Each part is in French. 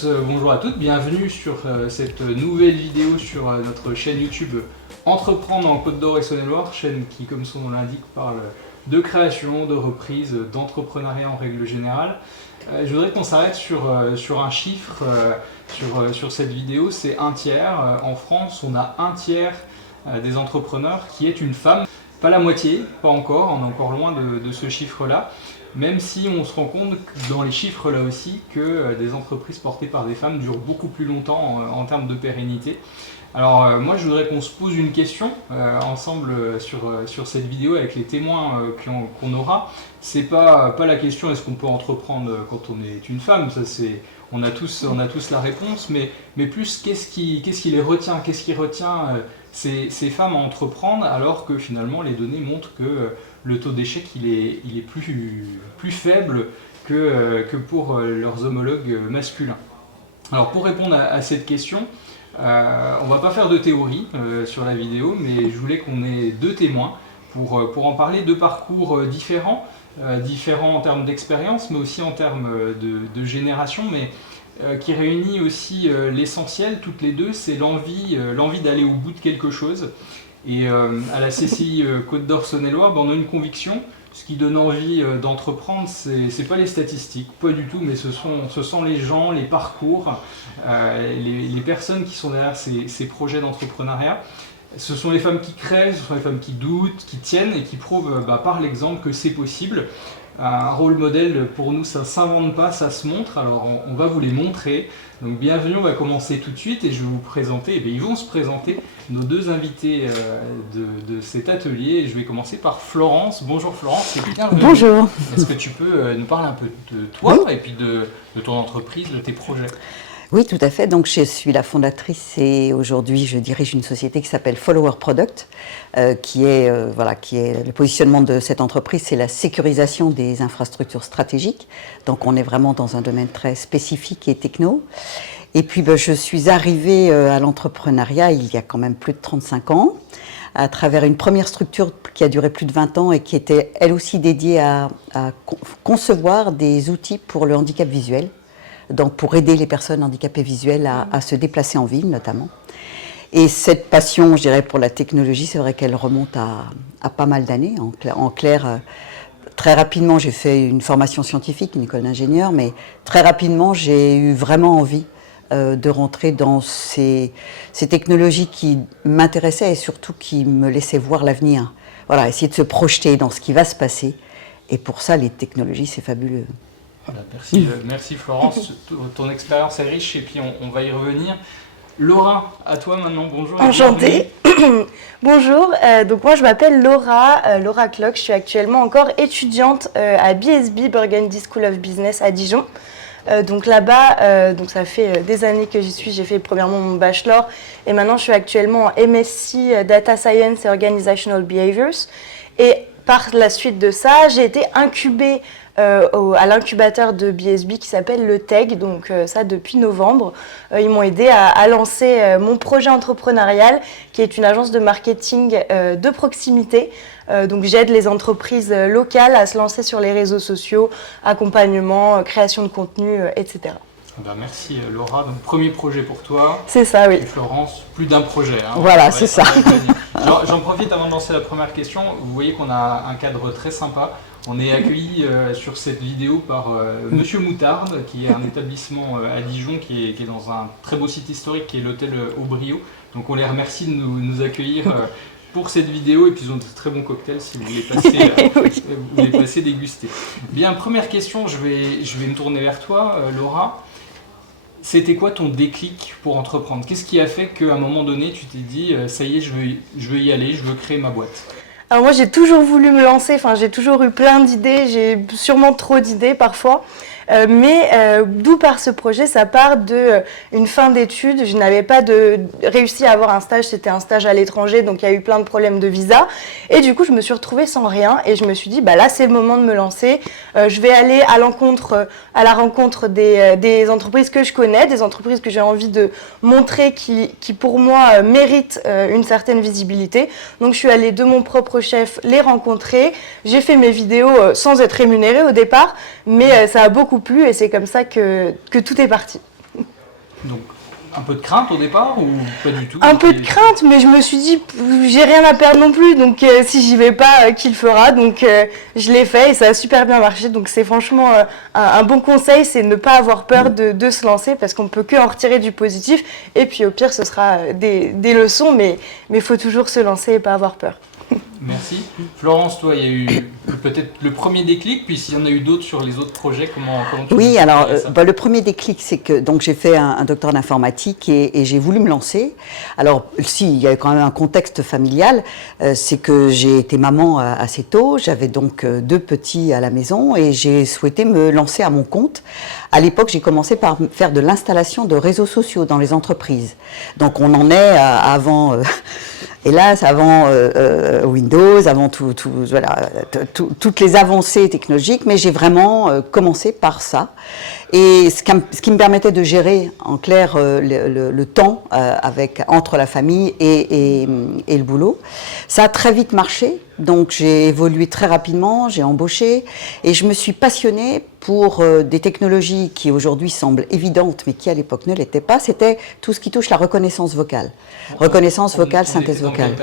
tous, bonjour à toutes, bienvenue sur cette nouvelle vidéo sur notre chaîne YouTube Entreprendre en Côte d'Or et Saône-et-Loire, chaîne qui, comme son nom l'indique, parle de création, de reprise, d'entrepreneuriat en règle générale. Je voudrais qu'on s'arrête sur un chiffre sur cette vidéo, c'est un tiers. En France, on a un tiers des entrepreneurs qui est une femme. Pas la moitié, pas encore, on est encore loin de ce chiffre-là. Même si on se rend compte dans les chiffres là aussi que des entreprises portées par des femmes durent beaucoup plus longtemps en termes de pérennité. Alors moi je voudrais qu'on se pose une question ensemble sur cette vidéo avec les témoins qu'on aura. C'est pas la question est-ce qu'on peut entreprendre quand on est une femme, ça c'est on a tous la réponse, mais plus qu'est-ce qui les retient, qu'est-ce qui retient ces femmes à entreprendre alors que finalement les données montrent que le taux d'échec il est plus faible que pour leurs homologues masculins. Alors pour répondre à cette question, on ne va pas faire de théorie sur la vidéo, mais je voulais qu'on ait deux témoins pour en parler, deux parcours différents en termes d'expérience, mais aussi en termes de génération, mais qui réunit aussi l'essentiel, toutes les deux, c'est l'envie d'aller au bout de quelque chose. Et à la CCI Côte d'Or Saône-et-Loire, on a une conviction, ce qui donne envie d'entreprendre, c'est pas les statistiques, pas du tout, mais ce sont les gens, les parcours, les personnes qui sont derrière ces projets d'entrepreneuriat. Ce sont les femmes qui créent, ce sont les femmes qui doutent, qui tiennent et qui prouvent par l'exemple que c'est possible. Un rôle modèle, pour nous, ça ne s'invente pas, ça se montre. Alors, on va vous les montrer. Donc, bienvenue, on va commencer tout de suite et je vais vous présenter, ils vont se présenter, nos deux invités de cet atelier. Et je vais commencer par Florence. Bonjour Florence, et bienvenue. Bonjour. Est-ce que tu peux nous parler un peu de toi et puis de ton entreprise, de tes projets ? Oui, tout à fait. Donc, je suis la fondatrice et aujourd'hui, je dirige une société qui s'appelle Follower Product, qui est le positionnement de cette entreprise, c'est la sécurisation des infrastructures stratégiques. Donc, on est vraiment dans un domaine très spécifique et techno. Et puis, je suis arrivée à l'entrepreneuriat il y a quand même plus de 35 ans, à travers une première structure qui a duré plus de 20 ans et qui était elle aussi dédiée à concevoir des outils pour le handicap visuel. Donc pour aider les personnes handicapées visuelles à se déplacer en ville notamment. Et cette passion, je dirais, pour la technologie, c'est vrai qu'elle remonte à pas mal d'années. En clair, très rapidement, j'ai fait une formation scientifique, une école d'ingénieur, mais très rapidement, j'ai eu vraiment envie de rentrer dans ces technologies qui m'intéressaient et surtout qui me laissaient voir l'avenir. Voilà, essayer de se projeter dans ce qui va se passer. Et pour ça, les technologies, c'est fabuleux. Voilà, merci Florence, ton expérience est riche et puis on va y revenir. Laura, à toi maintenant, bonjour. Enchantée. Bonjour, donc moi je m'appelle Laura Clock, je suis actuellement encore étudiante à BSB, Burgundy School of Business à Dijon. Donc là-bas, donc ça fait des années que j'y suis, j'ai fait premièrement mon bachelor et maintenant je suis actuellement en MSc Data Science et Organizational Behaviors. Et par la suite de ça, j'ai été incubée à l'incubateur de BSB qui s'appelle le TEG, donc ça depuis novembre. Ils m'ont aidé à lancer mon projet entrepreneurial qui est une agence de marketing de proximité. Donc j'aide les entreprises locales à se lancer sur les réseaux sociaux, accompagnement, création de contenu, etc. Merci Laura, donc premier projet pour toi. C'est ça, oui. Et Florence, plus d'un projet. Voilà, c'est ça. J'en profite avant de lancer la première question. Vous voyez qu'on a un cadre très sympa. On est accueilli sur cette vidéo par Monsieur Moutarde, qui est un établissement à Dijon, qui est dans un très beau site historique, qui est l'hôtel Aubrio. Donc on les remercie de nous accueillir pour cette vidéo, et puis ils ont de très bons cocktails si vous voulez passer déguster. Bien, première question, je vais me tourner vers toi, Laura. C'était quoi ton déclic pour entreprendre ? Qu'est-ce qui a fait qu'à un moment donné, tu t'es dit « ça y est, je veux y aller, je veux créer ma boîte » ? Alors moi j'ai toujours voulu me lancer, j'ai toujours eu plein d'idées, j'ai sûrement trop d'idées parfois. Mais d'où part ce projet, ça part d'une fin d'études. Je n'avais pas réussi à avoir un stage, c'était un stage à l'étranger, donc il y a eu plein de problèmes de visa. Et du coup, je me suis retrouvée sans rien et je me suis dit, là, c'est le moment de me lancer. Je vais aller à la rencontre des entreprises que je connais, des entreprises que j'ai envie de montrer qui pour moi, méritent une certaine visibilité. Donc, je suis allée de mon propre chef les rencontrer. J'ai fait mes vidéos sans être rémunérée au départ, mais ça a beaucoup plu et c'est comme ça que tout est parti. Donc, un peu de crainte au départ ou pas du tout? Un peu de crainte, mais je me suis dit, j'ai rien à perdre non plus, donc si j'y vais pas, qui le fera? Donc je l'ai fait et ça a super bien marché. Donc c'est franchement un bon conseil, c'est ne pas avoir peur de se lancer parce qu'on peut que en retirer du positif. Et puis au pire, ce sera des leçons, mais il faut toujours se lancer et pas avoir peur. Merci. Florence, toi, il y a eu peut-être le premier déclic, puis s'il y en a eu d'autres sur les autres projets, comment tu Oui, as alors ça? le premier déclic, c'est que donc j'ai fait un doctorat d'informatique et j'ai voulu me lancer. Alors, si, il y a quand même un contexte familial, c'est que j'ai été maman assez tôt, j'avais donc 2 petits à la maison et j'ai souhaité me lancer à mon compte. À l'époque, j'ai commencé par faire de l'installation de réseaux sociaux dans les entreprises. Donc, on en est avant... Hélas, avant Windows, avant toutes les avancées technologiques, mais j'ai vraiment commencé par ça. Et ce qui me permettait de gérer en clair le temps entre la famille et le boulot. Ça a très vite marché, donc j'ai évolué très rapidement, j'ai embauché et je me suis passionnée pour des technologies qui aujourd'hui semblent évidentes, mais qui à l'époque ne l'étaient pas. C'était tout ce qui touche la reconnaissance vocale. Reconnaissance vocale, synthèse vocale.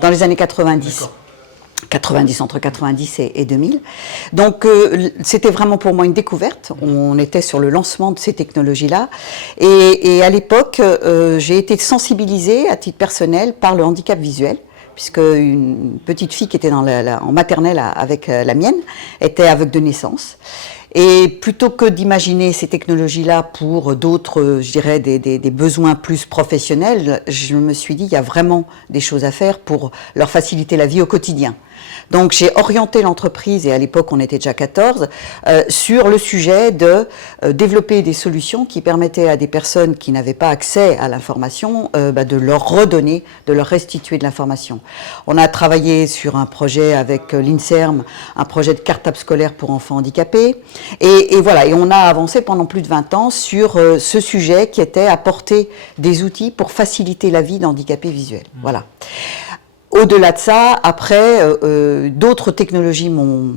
Dans les années 90. 90, entre 90 et 2000. Donc c'était vraiment pour moi une découverte. On était sur le lancement de ces technologies-là. Et à l'époque, j'ai été sensibilisée à titre personnel par le handicap visuel, puisque une petite fille qui était en maternelle avec la mienne était aveugle de naissance. Et plutôt que d'imaginer ces technologies-là pour d'autres, je dirais, des besoins plus professionnels, je me suis dit, il y a vraiment des choses à faire pour leur faciliter la vie au quotidien. Donc j'ai orienté l'entreprise, et à l'époque on était déjà 14, sur le sujet de développer des solutions qui permettaient à des personnes qui n'avaient pas accès à l'information de leur redonner, de leur restituer de l'information. On a travaillé sur un projet avec l'INSERM, un projet de cartable scolaire pour enfants handicapés, et voilà, et on a avancé pendant plus de 20 ans sur ce sujet qui était apporter des outils pour faciliter la vie d'handicapés visuels. Voilà. Au-delà de ça, après, d'autres technologies m'ont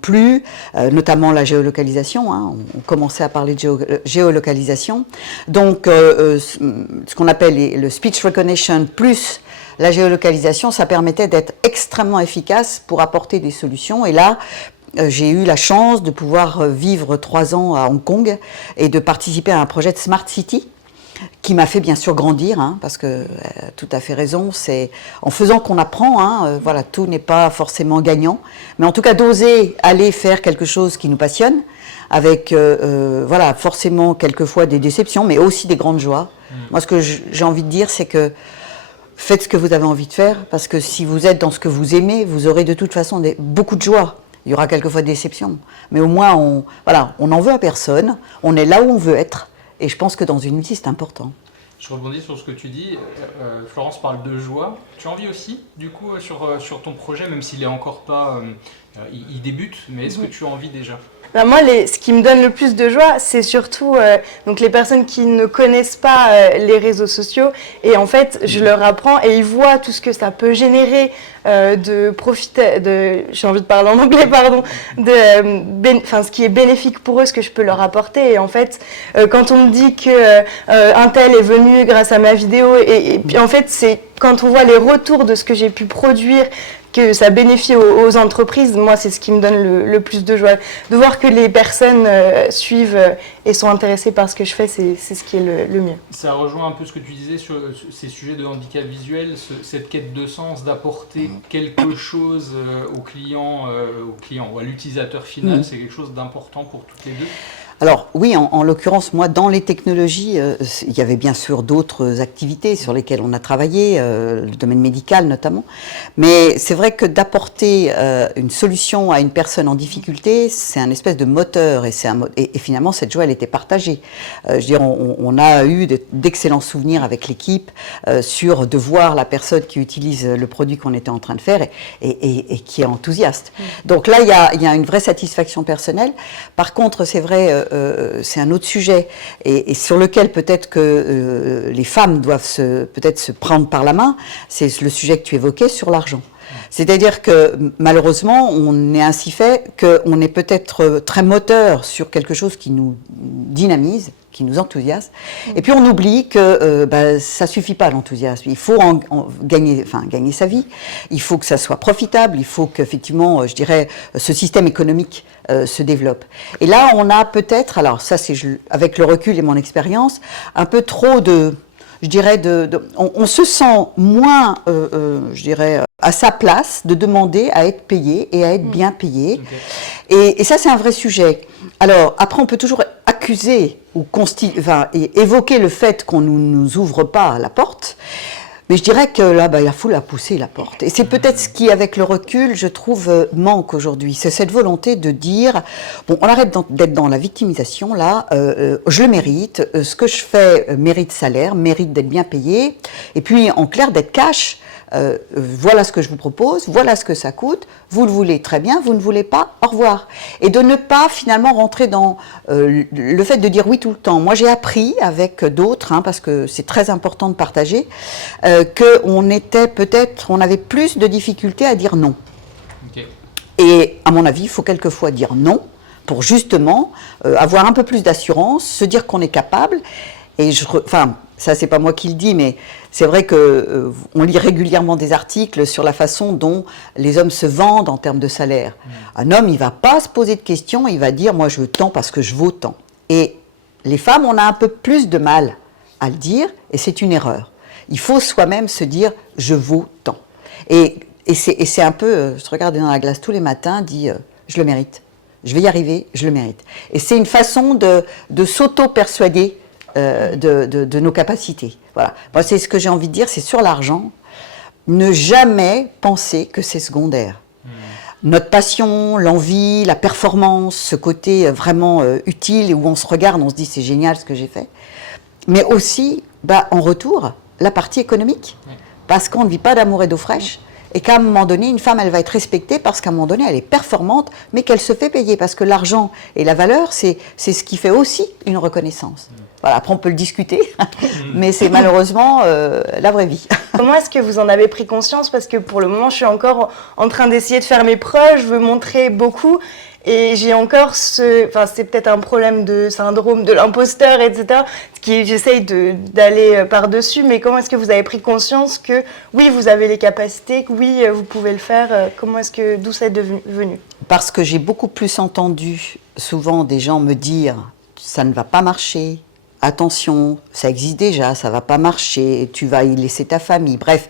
plu, notamment la géolocalisation. Hein, on commençait à parler de géolocalisation. Donc, ce qu'on appelle le speech recognition plus la géolocalisation, ça permettait d'être extrêmement efficace pour apporter des solutions. Et là, j'ai eu la chance de pouvoir vivre 3 ans à Hong Kong et de participer à un projet de Smart City, qui m'a fait bien sûr grandir, hein, parce que tout à fait raison, c'est en faisant qu'on apprend, hein, voilà, tout n'est pas forcément gagnant, mais en tout cas d'oser aller faire quelque chose qui nous passionne, avec voilà, forcément quelquefois des déceptions, mais aussi des grandes joies. Moi, ce que j'ai envie de dire, c'est que faites ce que vous avez envie de faire, parce que si vous êtes dans ce que vous aimez, vous aurez de toute façon beaucoup de joie. Il y aura quelquefois des déceptions, mais au moins, on n'en veut à personne, on est là où on veut être. Et je pense que dans une vie, c'est important. Je rebondis sur ce que tu dis. Florence parle de joie. Tu as envie aussi, du coup, sur ton projet, même s'il n'est encore pas... il débute, mais est-ce que tu as envie déjà? Ben moi, ce qui me donne le plus de joie, c'est surtout donc les personnes qui ne connaissent pas les réseaux sociaux. Et en fait, je leur apprends et ils voient tout ce que ça peut générer de profiter, j'ai envie de parler en anglais, pardon, ce qui est bénéfique pour eux, ce que je peux leur apporter. Et en fait, quand on me dit que un tel est venu grâce à ma vidéo, et puis en fait, c'est quand on voit les retours de ce que j'ai pu produire, que ça bénéficie aux entreprises, moi c'est ce qui me donne le plus de joie. De voir que les personnes suivent et sont intéressées par ce que je fais, c'est ce qui est le mieux. Ça rejoint un peu ce que tu disais sur ces sujets de handicap visuel, cette quête de sens, d'apporter quelque chose au client ou à l'utilisateur final, c'est quelque chose d'important pour toutes les deux. Alors oui, en l'occurrence, moi, dans les technologies, il y avait bien sûr d'autres activités sur lesquelles on a travaillé, le domaine médical notamment, mais c'est vrai que d'apporter une solution à une personne en difficulté, c'est un espèce de moteur, et finalement cette joie, elle était partagée. Je veux dire, on a eu d'excellents souvenirs avec l'équipe de voir la personne qui utilise le produit qu'on était en train de faire et qui est enthousiaste. Donc là, il y a une vraie satisfaction personnelle. Par contre, c'est vrai, c'est un autre sujet et sur lequel peut-être que les femmes doivent peut-être se prendre par la main, c'est le sujet que tu évoquais sur l'argent. C'est-à-dire que malheureusement, on est ainsi fait qu'on est peut-être très moteur sur quelque chose qui nous dynamise, nous enthousiasme. Et puis on oublie que ça suffit pas l'enthousiasme. Il faut gagner sa vie. Il faut que ça soit profitable. Il faut qu'effectivement, je dirais, ce système économique se développe. Et là, on a peut-être, alors ça c'est avec le recul et mon expérience, un peu trop je dirais, on se sent moins, je dirais, à sa place de demander à être payé et à être bien payé. Okay. Et ça, c'est un vrai sujet. Alors, après, on peut toujours accuser ou évoquer le fait qu'on ne nous ouvre pas la porte. Mais je dirais que là, il faut la pousser, la porte. Et c'est peut-être ce qui, avec le recul, je trouve, manque aujourd'hui. C'est cette volonté de dire, bon, on arrête d'être dans la victimisation, là, je le mérite, ce que je fais mérite salaire, mérite d'être bien payé, et puis, en clair, d'être cash. Voilà ce que je vous propose, voilà ce que ça coûte, vous le voulez très bien, vous ne voulez pas, au revoir. Et de ne pas finalement rentrer dans le fait de dire oui tout le temps. Moi j'ai appris avec d'autres, parce que c'est très important de partager, qu'on avait plus de difficultés à dire non. Okay. Et à mon avis, il faut quelquefois dire non pour justement avoir un peu plus d'assurance, se dire qu'on est capable. Et ça c'est pas moi qui le dis, mais c'est vrai que on lit régulièrement des articles sur la façon dont les hommes se vendent en termes de salaire. Un homme, il va pas se poser de questions, il va dire moi je veux tant parce que je vaux tant. Et les femmes, on a un peu plus de mal à le dire, et c'est une erreur. Il faut soi-même se dire je vaux tant. Et c'est un peu, se regarder dans la glace tous les matins, dit je le mérite, je vais y arriver, je le mérite. Et c'est une façon de s'auto-persuader de nos capacités. Voilà. Moi, c'est ce que j'ai envie de dire, c'est sur l'argent, ne jamais penser que c'est secondaire. Notre passion, l'envie, la performance, ce côté vraiment utile, où on se regarde, on se dit c'est génial ce que j'ai fait, mais aussi, en retour, la partie économique, parce qu'on ne vit pas d'amour et d'eau fraîche, et qu'à un moment donné, une femme, elle va être respectée parce qu'à un moment donné, elle est performante, mais qu'elle se fait payer, parce que l'argent et la valeur, c'est ce qui fait aussi une reconnaissance. Voilà, après on peut le discuter, mais c'est malheureusement la vraie vie. Comment est-ce que vous en avez pris conscience? Parce que pour le moment, je suis encore en train d'essayer de faire mes preuves, je veux montrer beaucoup, et j'ai encore c'est peut-être un problème de syndrome de l'imposteur, etc., j'essaye d'aller par-dessus, mais comment est-ce que vous avez pris conscience que oui, vous avez les capacités, que oui, vous pouvez le faire, d'où c'est venu? Parce que j'ai beaucoup plus entendu souvent des gens me dire ça ne va pas marcher, attention, ça existe déjà, ça ne va pas marcher, tu vas y laisser ta famille. Bref,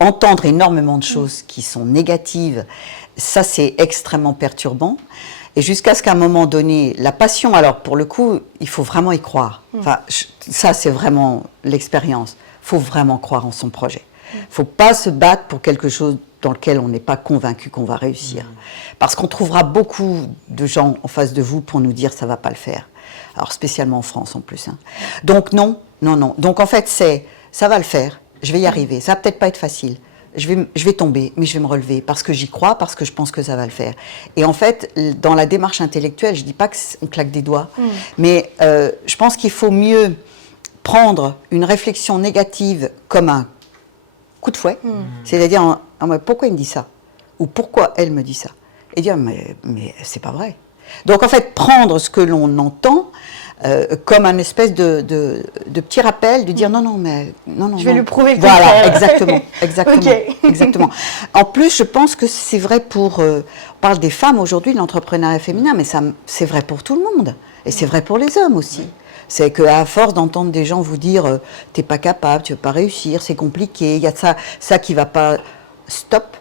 entendre énormément de choses qui sont négatives, ça c'est extrêmement perturbant. Et jusqu'à ce qu'à un moment donné, la passion, alors pour le coup, il faut vraiment y croire. Enfin, ça c'est vraiment l'expérience. Il faut vraiment croire en son projet. Il ne faut pas se battre pour quelque chose dans lequel on n'est pas convaincu qu'on va réussir. Parce qu'on trouvera beaucoup de gens en face de vous pour nous dire ça ne va pas le faire. Alors spécialement en France en plus. Donc non. Donc en fait ça va le faire, je vais y arriver. Ça va peut-être pas être facile. Je vais tomber, mais je vais me relever parce que j'y crois, parce que je pense que ça va le faire. Et en fait, dans la démarche intellectuelle, je dis pas qu'on claque des doigts, mais je pense qu'il faut mieux prendre une réflexion négative comme un coup de fouet, c'est-à-dire pourquoi il me dit ça, ou pourquoi elle me dit ça, et dire mais c'est pas vrai. Donc en fait, prendre ce que l'on entend comme un espèce de petit rappel, de dire non. Je vais lui prouver que voilà, exactement. Okay. Exactement. En plus, je pense que c'est vrai on parle des femmes aujourd'hui, de l'entrepreneuriat féminin, mais c'est vrai pour tout le monde, et c'est vrai pour les hommes aussi. C'est qu'à force d'entendre des gens vous dire t'es pas capable, tu vas pas réussir, c'est compliqué, il y a ça qui va pas. Stop.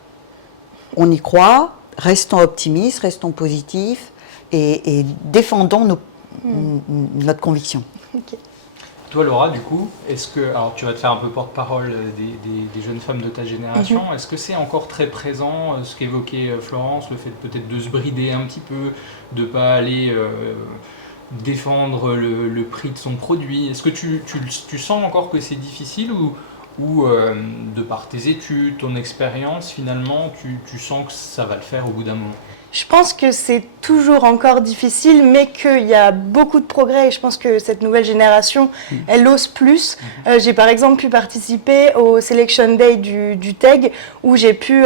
On y croit. Restons optimistes, restons positifs et défendons notre conviction. Okay. Toi Laura, du coup, alors tu vas te faire un peu porte-parole des jeunes femmes de ta génération, est-ce que c'est encore très présent, ce qu'évoquait Florence, le fait peut-être de se brider un petit peu, de ne pas aller défendre le prix de son produit? Est-ce que tu sens encore que c'est difficile ou de par tes études, ton expérience, finalement, tu sens que ça va le faire au bout d'un moment? Je pense que c'est toujours encore difficile, mais qu'il y a beaucoup de progrès. Et je pense que cette nouvelle génération, elle ose plus. J'ai par exemple pu participer au Selection Day du TEG, où j'ai pu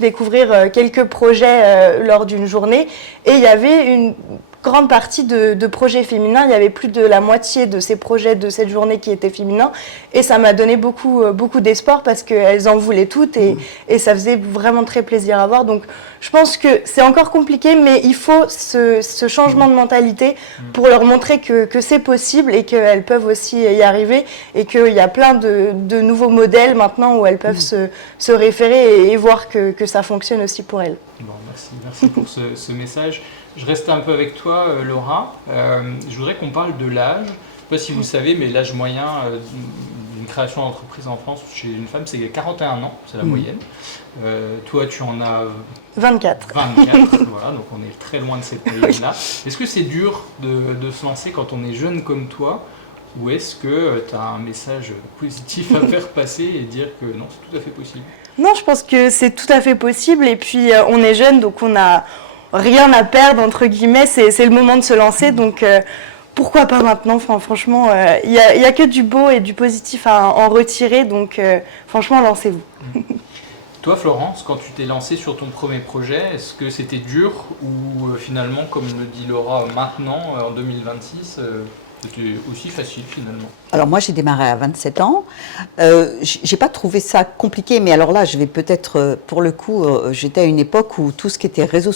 découvrir quelques projets lors d'une journée. Et il y avait grande partie de projets féminins. Il y avait plus de la moitié de ces projets de cette journée qui étaient féminins. Et ça m'a donné beaucoup d'espoir parce qu'elles en voulaient toutes et ça faisait vraiment très plaisir à voir. Donc je pense que c'est encore compliqué, mais il faut ce changement de mentalité pour leur montrer que c'est possible et qu'elles peuvent aussi y arriver et qu'il y a plein de nouveaux modèles maintenant où elles peuvent se référer et voir que ça fonctionne aussi pour elles. Bon, merci pour ce message. Je reste un peu avec toi, Laura. Je voudrais qu'on parle de l'âge. Je ne sais pas si vous le savez, mais l'âge moyen d'une création d'entreprise en France chez une femme, c'est 41 ans, c'est la moyenne. Toi, tu en as 24. 24, voilà, donc on est très loin de cette moyenne-là. Est-ce que c'est dur de se lancer quand on est jeune comme toi, ou est-ce que tu as un message positif à faire passer et dire que non, c'est tout à fait possible? Non, je pense que c'est tout à fait possible et puis on est jeune, donc on n'a rien à perdre, entre guillemets, c'est le moment de se lancer, donc pourquoi pas maintenant? Franchement, il y a que du beau et du positif à en retirer, donc franchement, lancez-vous. Toi, Florence, quand tu t'es lancée sur ton premier projet, est-ce que c'était dur ou finalement, comme le dit Laura maintenant, en 2026, c'était aussi facile finalement? Alors moi j'ai démarré à 27 ans, j'ai pas trouvé ça compliqué, mais alors là je vais peut-être, pour le coup, j'étais à une époque où tout ce qui était réseaux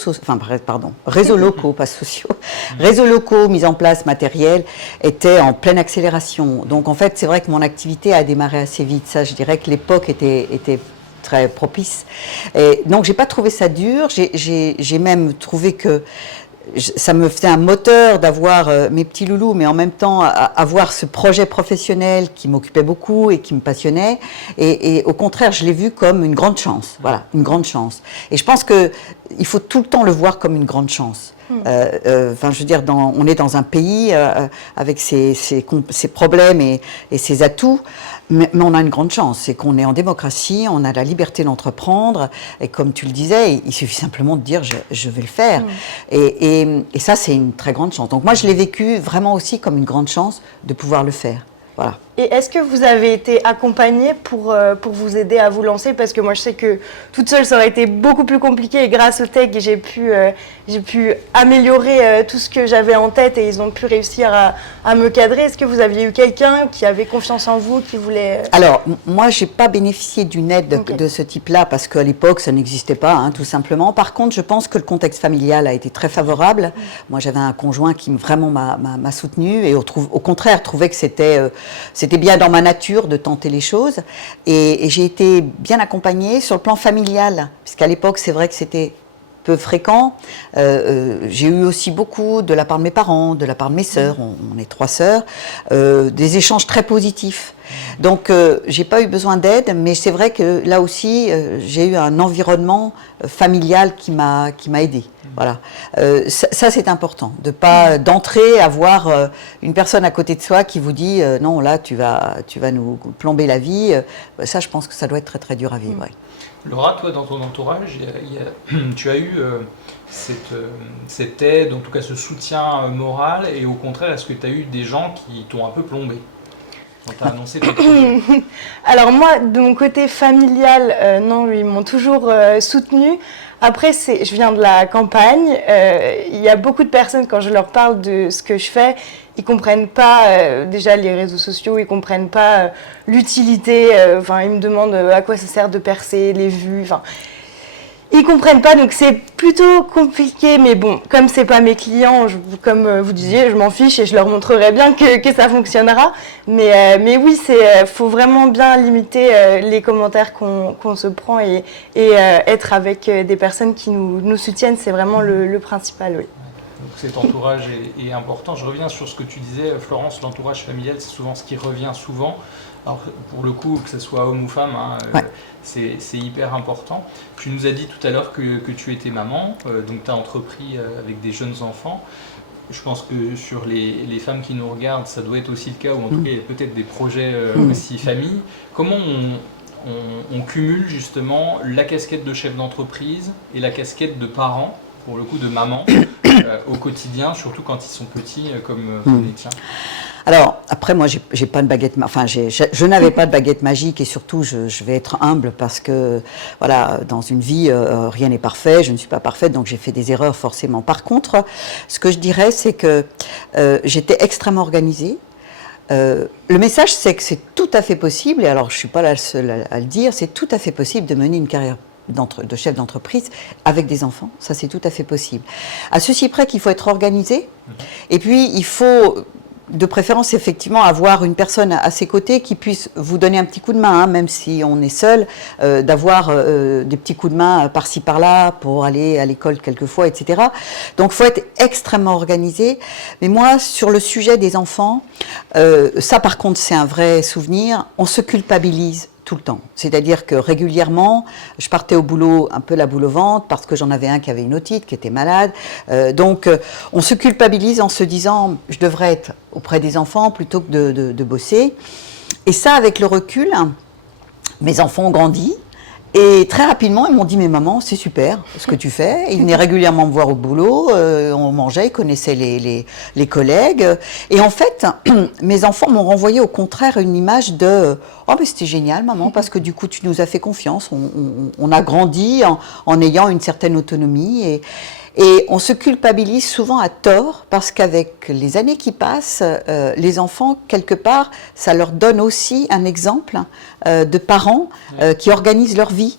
locaux, pas sociaux, réseaux locaux, mise en place, matériel, était en pleine accélération. Donc en fait c'est vrai que mon activité a démarré assez vite, ça je dirais que l'époque était très propice. Et donc j'ai pas trouvé ça dur, j'ai même trouvé que ça me faisait un moteur d'avoir mes petits loulous, mais en même temps avoir ce projet professionnel qui m'occupait beaucoup et qui me passionnait. Et au contraire, je l'ai vu comme une grande chance. Voilà, une grande chance. Et je pense qu'il faut tout le temps le voir comme une grande chance. Enfin, je veux dire, on est dans un pays avec ses problèmes et ses atouts, mais on a une grande chance, c'est qu'on est en démocratie, on a la liberté d'entreprendre, et comme tu le disais, il suffit simplement de dire je vais le faire. Et ça, c'est une très grande chance. Donc moi, je l'ai vécu vraiment aussi comme une grande chance de pouvoir le faire. Voilà. Et est-ce que vous avez été accompagnée pour vous aider à vous lancer? Parce que moi, je sais que toute seule, ça aurait été beaucoup plus compliqué. Et grâce au tech, j'ai pu améliorer tout ce que j'avais en tête et ils ont pu réussir à me cadrer. Est-ce que vous aviez eu quelqu'un qui avait confiance en vous, qui voulait... Alors, moi, je n'ai pas bénéficié d'une aide de ce type-là parce qu'à l'époque, ça n'existait pas, hein, tout simplement. Par contre, je pense que le contexte familial a été très favorable. Moi, j'avais un conjoint qui vraiment m'a soutenue et au contraire, trouvait que c'était bien dans ma nature de tenter les choses et j'ai été bien accompagnée sur le plan familial, puisqu'à l'époque c'est vrai que c'était peu fréquent. J'ai eu aussi beaucoup de la part de mes parents, de la part de mes sœurs, on est 3 sœurs, des échanges très positifs. Donc j'ai pas eu besoin d'aide, mais c'est vrai que là aussi j'ai eu un environnement familial qui m'a aidée. Voilà, ça c'est important, de pas d'entrer avoir une personne à côté de soi qui vous dit non là tu vas nous plomber la vie. Ça je pense que ça doit être très très dur à vivre. Ouais. Laura, toi dans ton entourage, tu as eu cette aide, en tout cas ce soutien moral, et au contraire est-ce que tu as eu des gens qui t'ont un peu plombé quand tu as annoncé ton projet? Alors moi, de mon côté familial, non, ils m'ont toujours soutenue. Après, je viens de la campagne. Il y a beaucoup de personnes, quand je leur parle de ce que je fais, ils comprennent pas déjà les réseaux sociaux, ils comprennent pas l'utilité. Enfin, ils me demandent à quoi ça sert de percer les vues. Enfin, ils comprennent pas, donc c'est plutôt compliqué. Mais bon, comme c'est pas mes clients, comme vous disiez, je m'en fiche et je leur montrerai bien que ça fonctionnera. Mais oui, faut vraiment bien limiter les commentaires qu'on se prend et être avec des personnes qui nous soutiennent, c'est vraiment le principal, oui. Donc cet entourage est important. Je reviens sur ce que tu disais, Florence, l'entourage familial, c'est souvent ce qui revient souvent. Alors pour le coup, que ce soit homme ou femme, hein, c'est hyper important. Tu nous as dit tout à l'heure que tu étais maman, donc tu as entrepris avec des jeunes enfants. Je pense que sur les femmes qui nous regardent, ça doit être aussi le cas, ou en tout cas il y a peut-être des projets aussi famille. Comment on cumule justement la casquette de chef d'entreprise et la casquette de parent pour le coup de maman au quotidien, surtout quand ils sont petits comme les tiens? Alors, après, moi, j'ai pas de baguette, je n'avais pas de baguette magique et surtout, je vais être humble parce que, voilà, dans une vie, rien n'est parfait, je ne suis pas parfaite, donc j'ai fait des erreurs forcément. Par contre, ce que je dirais, c'est que j'étais extrêmement organisée. Le message, c'est que c'est tout à fait possible, et alors je ne suis pas la seule à le dire, c'est tout à fait possible de mener une carrière de chef d'entreprise avec des enfants, ça c'est tout à fait possible. À ceci près qu'il faut être organisé, et puis il faut de préférence effectivement avoir une personne à ses côtés qui puisse vous donner un petit coup de main, hein, même si on est seul, d'avoir des petits coups de main par-ci par-là pour aller à l'école quelquefois, etc. Donc il faut être extrêmement organisé. Mais moi, sur le sujet des enfants, ça par contre c'est un vrai souvenir, on se culpabilise tout le temps. C'est-à-dire que régulièrement, je partais au boulot un peu la boule au ventre parce que j'en avais un qui avait une otite, qui était malade. Donc, on se culpabilise en se disant « je devrais être auprès des enfants plutôt que de bosser ». Et ça, avec le recul, mes enfants ont grandi. Et très rapidement, ils m'ont dit « mais maman, c'est super ce que tu fais ». Ils venaient régulièrement me voir au boulot, on mangeait, ils connaissaient les collègues. Et en fait, mes enfants m'ont renvoyé au contraire une image de « oh mais c'était génial maman, parce que du coup tu nous as fait confiance, on a grandi en ayant une certaine autonomie ». Et on se culpabilise souvent à tort parce qu'avec les années qui passent, les enfants, quelque part, ça leur donne aussi un exemple de parents qui organisent leur vie,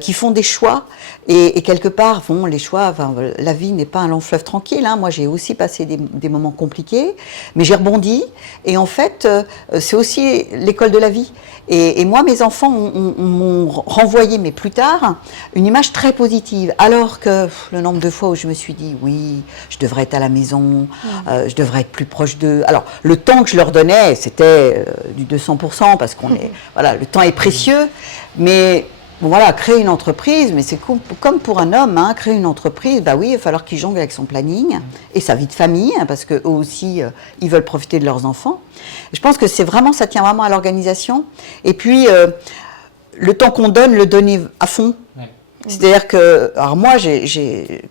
qui font des choix. Et quelque part, bon, les choix, enfin, la vie n'est pas un long fleuve tranquille. Hein. Moi, j'ai aussi passé des moments compliqués, mais j'ai rebondi. Et en fait, c'est aussi l'école de la vie. Et moi, mes enfants m'ont renvoyé, mais plus tard, une image très positive. Alors que le nombre de fois où je me suis dit, oui, je devrais être à la maison, je devrais être plus proche d'eux. Alors, le temps que je leur donnais, c'était du 200%, parce voilà, le temps est précieux, mais bon, voilà, créer une entreprise, mais c'est comme pour un homme, hein, créer une entreprise, bah oui, il va falloir qu'il jongle avec son planning et sa vie de famille, hein, parce qu'eux aussi, ils veulent profiter de leurs enfants. Je pense que ça tient vraiment à l'organisation. Et puis, le temps qu'on donne, le donner à fond. Ouais. C'est-à-dire que, alors moi, j'ai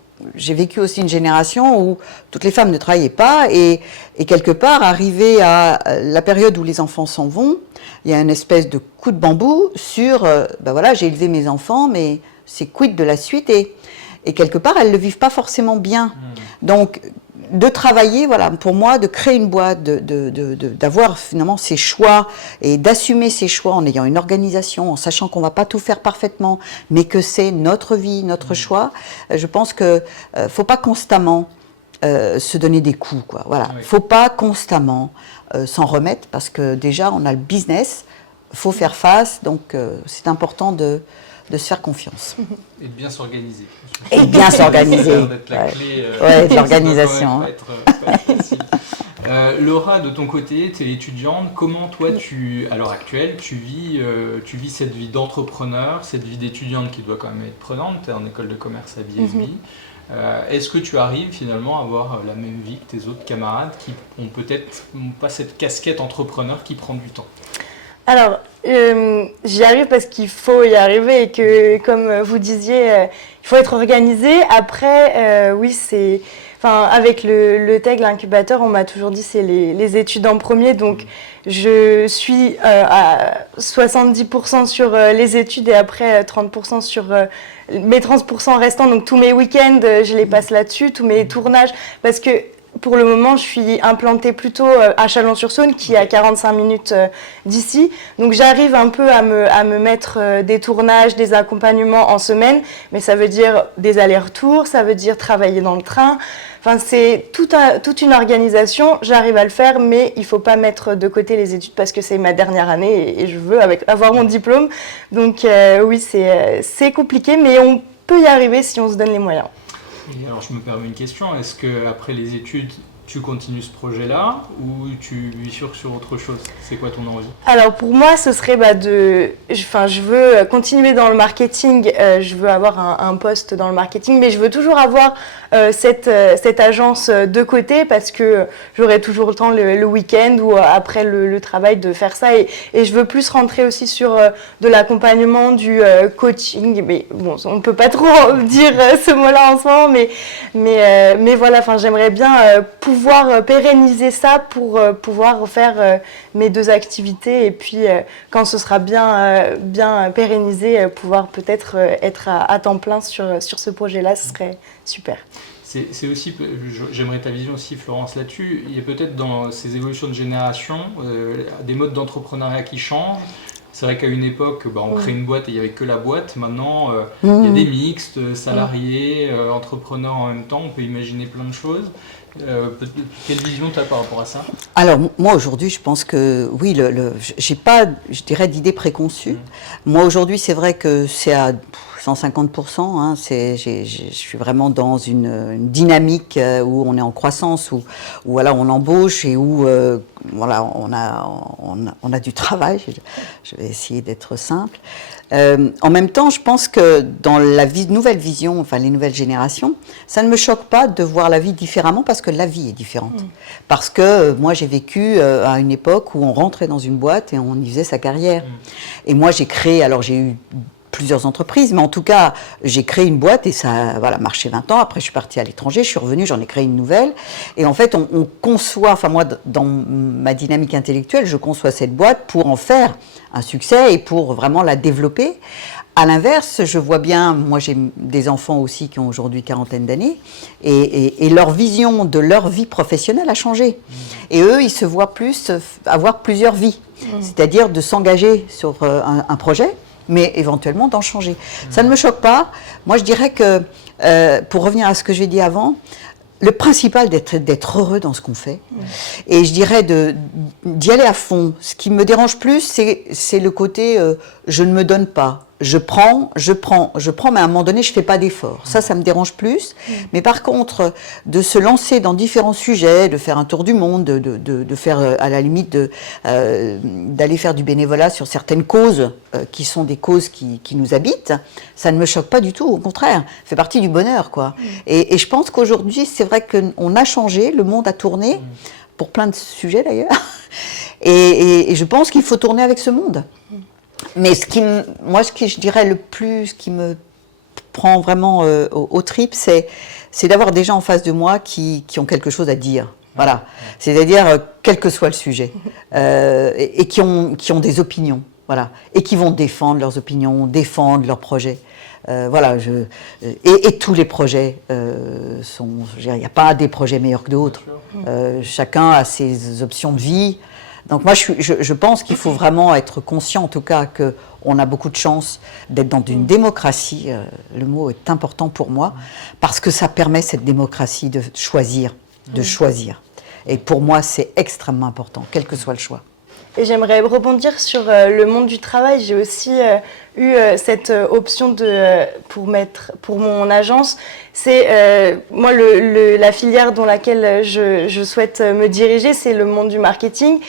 vécu aussi une génération où toutes les femmes ne travaillaient pas et quelque part, arrivé à la période où les enfants s'en vont, il y a une espèce de coup de bambou sur, ben voilà, j'ai élevé mes enfants, mais c'est quid de la suite et quelque part, elles ne le vivent pas forcément bien. Donc, de travailler, voilà, pour moi, de créer une boîte, d'avoir finalement ses choix et d'assumer ses choix en ayant une organisation, en sachant qu'on ne va pas tout faire parfaitement, mais que c'est notre vie, notre choix, je pense qu'il ne faut pas constamment se donner des coups, quoi. Voilà. Il ne faut pas constamment s'en remettre parce que déjà, on a le business, il faut faire face, donc c'est important de se faire confiance. Et de bien s'organiser. Et bien s'organiser. La clé de l'organisation. Pas facile. Laura, de ton côté, tu es étudiante. Comment toi, à l'heure actuelle, tu vis cette vie d'entrepreneur, cette vie d'étudiante qui doit quand même être prenante. Tu es en école de commerce à BSB. Est-ce que tu arrives finalement à avoir la même vie que tes autres camarades qui ont peut-être pas cette casquette entrepreneur qui prend du temps? Alors, j'y arrive parce qu'il faut y arriver et que, comme vous disiez, il faut être organisé. Après, oui, c'est... Enfin, avec le TEG, l'incubateur, on m'a toujours dit c'est les études en premier. Donc, je suis à 70% sur les études et après 30% sur mes 30% restants. Donc, tous mes week-ends, je les passe là-dessus, tous mes tournages. Parce que pour le moment, je suis implantée plutôt à Chalon-sur-Saône, qui est à 45 minutes d'ici. Donc, j'arrive un peu à me mettre des tournages, des accompagnements en semaine. Mais ça veut dire des allers-retours, ça veut dire travailler dans le train. Enfin, c'est toute une organisation. J'arrive à le faire, mais il ne faut pas mettre de côté les études parce que c'est ma dernière année et je veux avoir mon diplôme. Donc, oui, c'est compliqué, mais on peut y arriver si on se donne les moyens. Et alors, je me permets une question. Est-ce qu'après les études, tu continues ce projet-là ou tu bifurques sur autre chose? C'est quoi ton envie? Alors pour moi, ce serait je veux continuer dans le marketing, je veux avoir un poste dans le marketing, mais je veux toujours avoir cette agence de côté parce que j'aurai toujours le temps le week-end ou après le travail de faire ça et je veux plus rentrer aussi sur de l'accompagnement, du coaching, mais bon, on ne peut pas trop dire ce mot-là en ce moment, mais voilà, enfin j'aimerais bien pouvoir pérenniser ça pour pouvoir faire mes deux activités et puis quand ce sera bien pérennisé, pouvoir peut-être être à temps plein sur ce projet-là, ce serait super. C'est aussi, j'aimerais ta vision aussi Florence là-dessus, il y a peut-être dans ces évolutions de génération des modes d'entrepreneuriat qui changent. C'est vrai qu'à une époque, on crée une boîte et il n'y avait que la boîte. Maintenant, il y a des mixtes, salariés, entrepreneurs en même temps. On peut imaginer plein de choses. Quelle vision tu as par rapport à ça? Alors, moi, aujourd'hui, je pense que, oui, j'ai pas, je dirais, d'idée préconçue. Moi, aujourd'hui, c'est vrai que c'est à 150%. Hein, je suis vraiment dans une dynamique où on est en croissance, où voilà, on embauche et où voilà, on a du travail. Je vais essayer d'être simple. En même temps, je pense que dans la nouvelle vision, enfin les nouvelles générations, ça ne me choque pas de voir la vie différemment parce que la vie est différente. Parce que moi, j'ai vécu à une époque où on rentrait dans une boîte et on y faisait sa carrière. Et moi, j'ai eu plusieurs entreprises, mais en tout cas, j'ai créé une boîte et ça a marché 20 ans. Après, je suis partie à l'étranger, je suis revenue, j'en ai créé une nouvelle. Et en fait, on conçoit, enfin moi, dans ma dynamique intellectuelle, je conçois cette boîte pour en faire un succès et pour vraiment la développer. À l'inverse, je vois bien, moi j'ai des enfants aussi qui ont aujourd'hui quarantaine d'années, et leur vision de leur vie professionnelle a changé. Et eux, ils se voient plus avoir plusieurs vies, c'est-à-dire de s'engager sur un projet, mais éventuellement d'en changer. Ça ne me choque pas. Moi, je dirais que, pour revenir à ce que j'ai dit avant, le principal d'être heureux dans ce qu'on fait. Et je dirais d'y aller à fond. Ce qui me dérange plus, c'est le côté je ne me donne pas. Je prends, mais à un moment donné, je ne fais pas d'effort. Ça me dérange plus. Mais par contre, de se lancer dans différents sujets, de faire un tour du monde, de faire, à la limite, d'aller faire du bénévolat sur certaines causes qui sont des causes qui nous habitent, ça ne me choque pas du tout. Au contraire, ça fait partie du bonheur, quoi. Et je pense qu'aujourd'hui, c'est vrai qu'on a changé, le monde a tourné, pour plein de sujets d'ailleurs. Et je pense qu'il faut tourner avec ce monde. Mais ce qui je dirais ce qui me prend vraiment au trip, c'est d'avoir des gens en face de moi qui ont quelque chose à dire. Voilà. C'est-à-dire, quel que soit le sujet, et qui ont des opinions. Voilà. Et qui vont défendre leurs opinions, défendre leurs projets. Voilà, et tous les projets sont. Il n'y a pas des projets meilleurs que d'autres. Chacun a ses options de vie. Donc moi, je pense qu'il faut vraiment être conscient, en tout cas, qu'on a beaucoup de chance d'être dans une démocratie. Le mot est important pour moi, parce que ça permet, cette démocratie, de choisir. Et pour moi, c'est extrêmement important, quel que soit le choix. Et j'aimerais rebondir sur le monde du travail. J'ai aussi eu cette option pour mon agence. C'est moi la filière dans laquelle je souhaite me diriger, c'est le monde du marketing.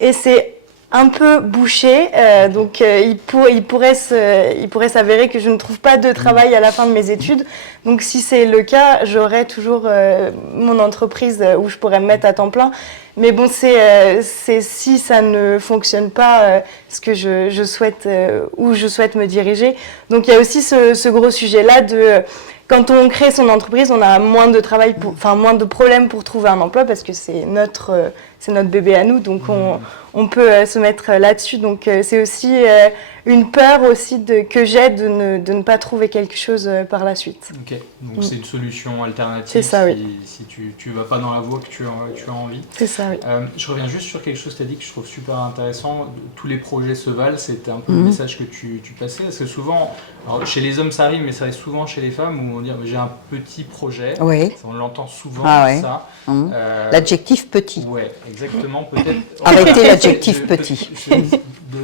Et c'est un peu bouché, donc il pourrait s'avérer que je ne trouve pas de travail à la fin de mes études. Donc si c'est le cas, j'aurai toujours mon entreprise où je pourrais me mettre à temps plein. Mais bon, c'est si ça ne fonctionne pas, ce que je souhaite, où je souhaite me diriger. Donc il y a aussi ce gros sujet-là de... Quand on crée son entreprise, on a moins de travail, moins de problèmes pour trouver un emploi parce que c'est notre bébé à nous, donc on peut se mettre là-dessus. Donc c'est aussi une peur aussi que j'ai de ne pas trouver quelque chose par la suite. Ok, donc c'est une solution alternative. C'est ça, oui. Si tu vas pas dans la voie que tu as envie. C'est ça, oui. Je reviens juste sur quelque chose que tu as dit que je trouve super intéressant. Tous les projets se valent, c'était un peu le message que tu passais. Parce que souvent, alors chez les hommes ça arrive, mais ça arrive souvent chez les femmes où on dit j'ai un petit projet. Oui. On l'entend souvent, ça. L'adjectif petit. Ouais, exactement. Peut-être. Arrêtez l'adjectif petit.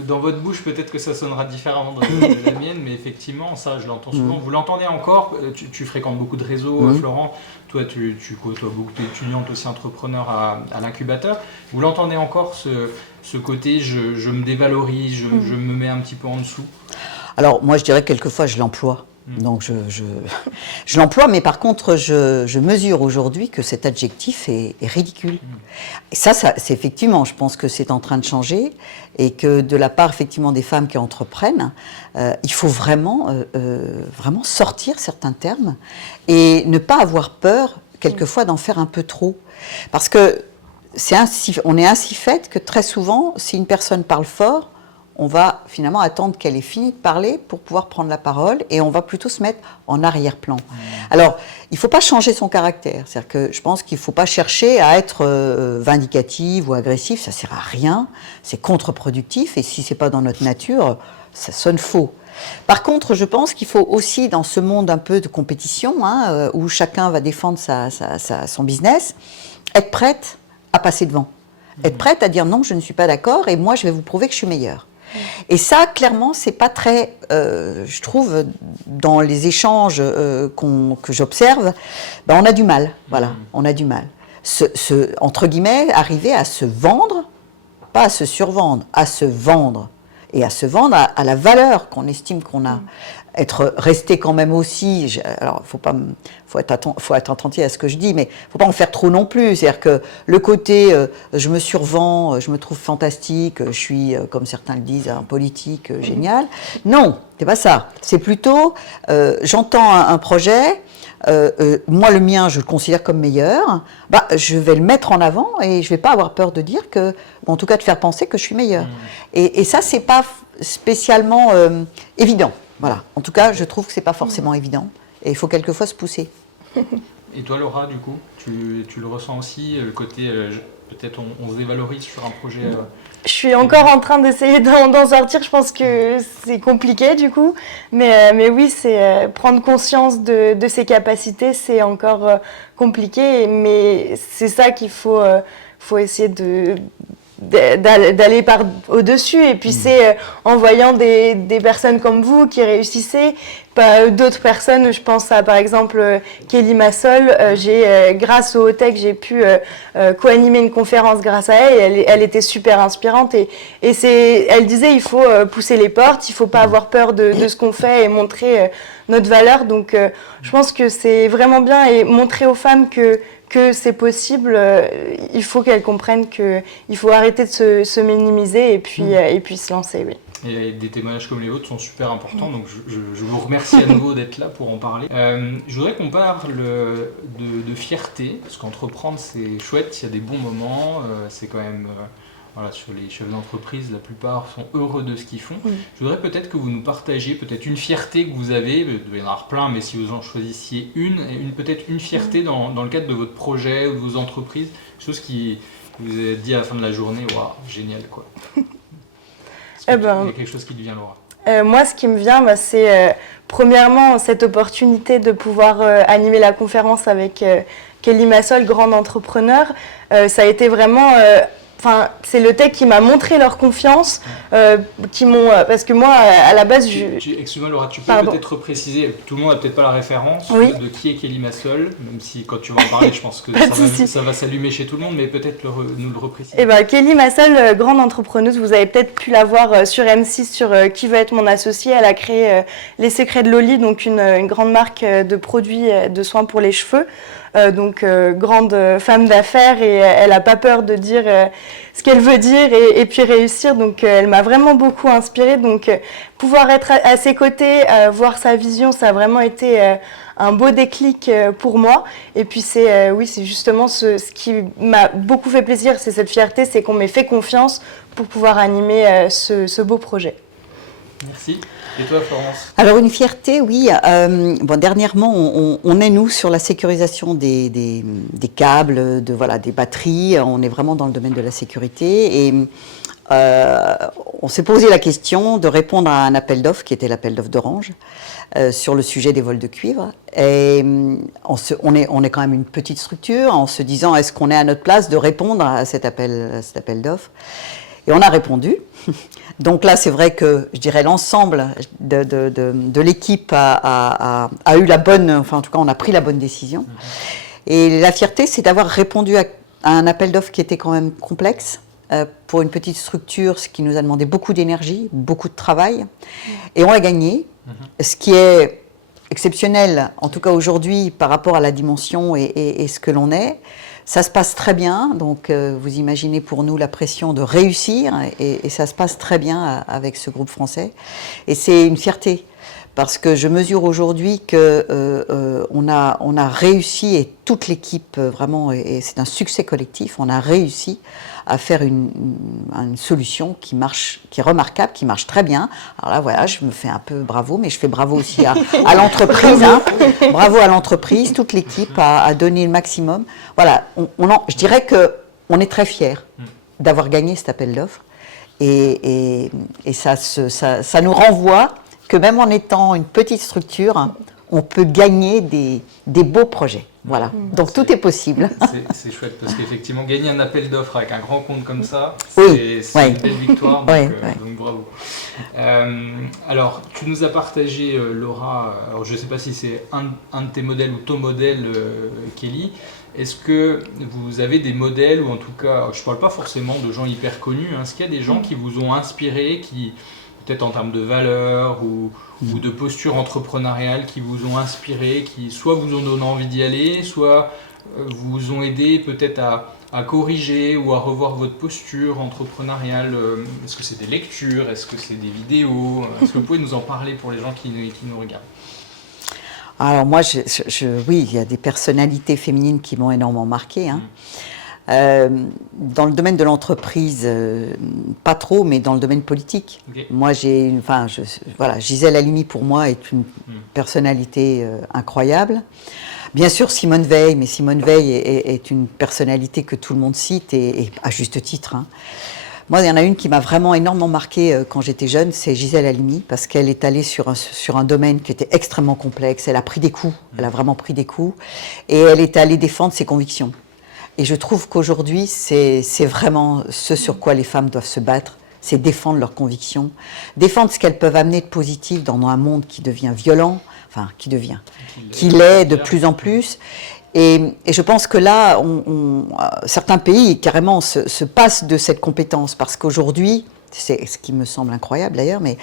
Dans votre bouche, peut-être que ça résonnera différemment de la mienne, mais effectivement, ça, je l'entends souvent. Vous l'entendez encore, tu fréquentes beaucoup de réseaux, Florent. Toi, tu côtoies beaucoup d'étudiantes aussi entrepreneurs à l'incubateur. Vous l'entendez encore, ce côté, je me dévalorise, je me mets un petit peu en dessous? Alors, moi, je dirais que quelquefois, je l'emploie. Donc, je l'emploie, mais par contre, je mesure aujourd'hui que cet adjectif est ridicule. Et ça, c'est effectivement, je pense que c'est en train de changer et que de la part, effectivement, des femmes qui entreprennent, il faut vraiment sortir certains termes et ne pas avoir peur, quelquefois, d'en faire un peu trop. Parce que on est ainsi fait que très souvent, si une personne parle fort, on va finalement attendre qu'elle ait fini de parler pour pouvoir prendre la parole et on va plutôt se mettre en arrière-plan. Alors, il ne faut pas changer son caractère. C'est-à-dire que je pense qu'il ne faut pas chercher à être vindicative ou agressif, ça ne sert à rien, c'est contre-productif et si ce n'est pas dans notre nature, ça sonne faux. Par contre, je pense qu'il faut aussi, dans ce monde un peu de compétition, où chacun va défendre son business, être prête à passer devant. Être prête à dire non, je ne suis pas d'accord et moi je vais vous prouver que je suis meilleure. Et ça, clairement, c'est pas très, je trouve, dans les échanges que j'observe, ben, on a du mal, voilà, on a du mal. Entre guillemets, arriver à se vendre, pas à se survendre, à se vendre. Et à se vendre à la valeur qu'on estime qu'on a. Rester quand même aussi, alors faut être attentif à ce que je dis, mais il ne faut pas en faire trop non plus. C'est-à-dire que le côté je me survends, je me trouve fantastique, je suis, comme certains le disent, un politique génial. Non, c'est pas ça. C'est plutôt, j'entends un projet, moi le mien je le considère comme meilleur, bah, je vais le mettre en avant et je ne vais pas avoir peur de dire que, en tout cas de faire penser que je suis meilleur. Et ça c'est pas spécialement évident. Voilà. En tout cas, je trouve que c'est pas forcément évident et il faut quelquefois se pousser. Et toi, Laura, du coup, tu le ressens aussi, le côté peut-être on se dévalorise sur un projet Je suis encore en train d'essayer d'en sortir. Je pense que c'est compliqué du coup, mais oui, c'est prendre conscience de ses capacités, c'est encore compliqué. Mais c'est ça qu'il faut essayer d'aller par au-dessus et puis c'est en voyant des personnes comme vous qui réussissez, d'autres personnes, je pense à par exemple Kelly Massol, grâce au Tech j'ai pu co-animer une conférence grâce à elle et elle était super inspirante et elle disait il faut pousser les portes, il faut pas avoir peur de ce qu'on fait et montrer notre valeur, donc je pense que c'est vraiment bien et montrer aux femmes que c'est possible, il faut qu'elles comprennent qu'il faut arrêter de se minimiser et puis se lancer, oui. Et des témoignages comme les vôtres sont super importants, donc je vous remercie à nouveau d'être là pour en parler. Je voudrais qu'on parle de fierté, parce qu'entreprendre c'est chouette, il y a des bons moments, c'est quand même... Voilà, sur les chefs d'entreprise, la plupart sont heureux de ce qu'ils font. Je voudrais peut-être que vous nous partagiez peut-être une fierté que vous avez, il doit y en avoir plein, mais si vous en choisissiez peut-être une fierté dans le cadre de votre projet ou de vos entreprises, quelque chose qui vous a dit à la fin de la journée, waouh, génial quoi. Il y a quelque chose qui te vient, Laura? Moi, ce qui me vient, c'est premièrement cette opportunité de pouvoir animer la conférence avec Kelly Massol, grande entrepreneur. Ça a été vraiment... Enfin, c'est le Tech qui m'a montré leur confiance, parce que moi, à la base, excuse-moi Laura, tu peux peut-être préciser, tout le monde n'a peut-être pas la référence de qui est Kelly Massol, même si quand tu vas en parler, je pense que ça va s'allumer chez tout le monde, mais peut-être nous le repréciser. Eh ben, Kelly Massol, grande entrepreneuse, vous avez peut-être pu la voir sur M6, sur Qui veut être mon associé. Elle a créé Les Secrets de Loli, donc une grande marque de produits de soins pour les cheveux. Donc grande femme d'affaires et elle n'a pas peur de dire ce qu'elle veut dire et puis réussir. Donc elle m'a vraiment beaucoup inspirée. Donc pouvoir être à ses côtés, voir sa vision, ça a vraiment été un beau déclic pour moi. Et puis c'est justement ce qui m'a beaucoup fait plaisir, c'est cette fierté, c'est qu'on m'ait fait confiance pour pouvoir animer ce beau projet. Merci. Et toi, Florence? Alors une fierté, oui. Dernièrement, on est nous sur la sécurisation des câbles, des batteries. On est vraiment dans le domaine de la sécurité et on s'est posé la question de répondre à un appel d'offres qui était l'appel d'offres d'Orange sur le sujet des vols de cuivre. Et on est quand même une petite structure en se disant est-ce qu'on est à notre place de répondre à cet appel d'offres. Et on a répondu. Donc là, c'est vrai que, je dirais, l'ensemble de l'équipe a eu la bonne, enfin en tout cas, on a pris la bonne décision. Et la fierté, c'est d'avoir répondu à un appel d'offres qui était quand même complexe, pour une petite structure, ce qui nous a demandé beaucoup d'énergie, beaucoup de travail. Et on l'a gagné, ce qui est exceptionnel, en tout cas aujourd'hui, par rapport à la dimension et ce que l'on est. Ça se passe très bien, donc vous imaginez pour nous la pression de réussir, et ça se passe très bien avec ce groupe français. Et c'est une fierté, parce que je mesure aujourd'hui qu'on a réussi, et toute l'équipe vraiment, et c'est un succès collectif, on a réussi à faire une solution qui marche, qui est remarquable, qui marche très bien. Alors là, voilà, je me fais un peu bravo, mais je fais bravo aussi à l'entreprise. Hein. Bravo à l'entreprise, toute l'équipe a donné le maximum. Voilà, je dirais qu'on est très fiers d'avoir gagné cet appel d'offres. Et ça nous renvoie que même en étant une petite structure, on peut gagner des beaux projets. Voilà, donc tout est possible. C'est chouette, parce qu'effectivement, gagner un appel d'offres avec un grand compte comme ça, oui, c'est une belle victoire, donc, donc bravo. Alors, tu nous as partagé, Laura, alors je ne sais pas si c'est un de tes modèles ou ton modèle, Kelly. Est-ce que vous avez des modèles, ou en tout cas, je ne parle pas forcément de gens hyper connus, hein, est-ce qu'il y a des gens qui vous ont inspiré, qui peut-être en termes de valeurs ou de posture entrepreneuriale, qui vous ont inspiré, qui soit vous ont donné envie d'y aller, soit vous ont aidé peut-être à corriger ou à revoir votre posture entrepreneuriale? Est-ce que c'est des lectures? Est-ce que c'est des vidéos? Est-ce que vous pouvez nous en parler pour les gens qui nous regardent? Alors moi, oui, il y a des personnalités féminines qui m'ont énormément marquée. Hein. Dans le domaine de l'entreprise, pas trop, mais dans le domaine politique. Okay. Moi, voilà, Gisèle Halimi, pour moi, est une personnalité incroyable. Bien sûr, Simone Veil, mais Simone Veil est une personnalité que tout le monde cite, et à juste titre. Hein. Moi, il y en a une qui m'a vraiment énormément marquée quand j'étais jeune, c'est Gisèle Halimi, parce qu'elle est allée sur un domaine qui était extrêmement complexe. Elle a pris des coups, elle a vraiment pris des coups, et elle est allée défendre ses convictions. Et je trouve qu'aujourd'hui, c'est vraiment ce sur quoi les femmes doivent se battre, c'est défendre leurs convictions, défendre ce qu'elles peuvent amener de positif dans un monde qui devient violent, enfin, qui l'est de plus en plus. Et je pense que là, certains pays carrément se passent de cette compétence, parce qu'aujourd'hui, c'est ce qui me semble incroyable d'ailleurs, mais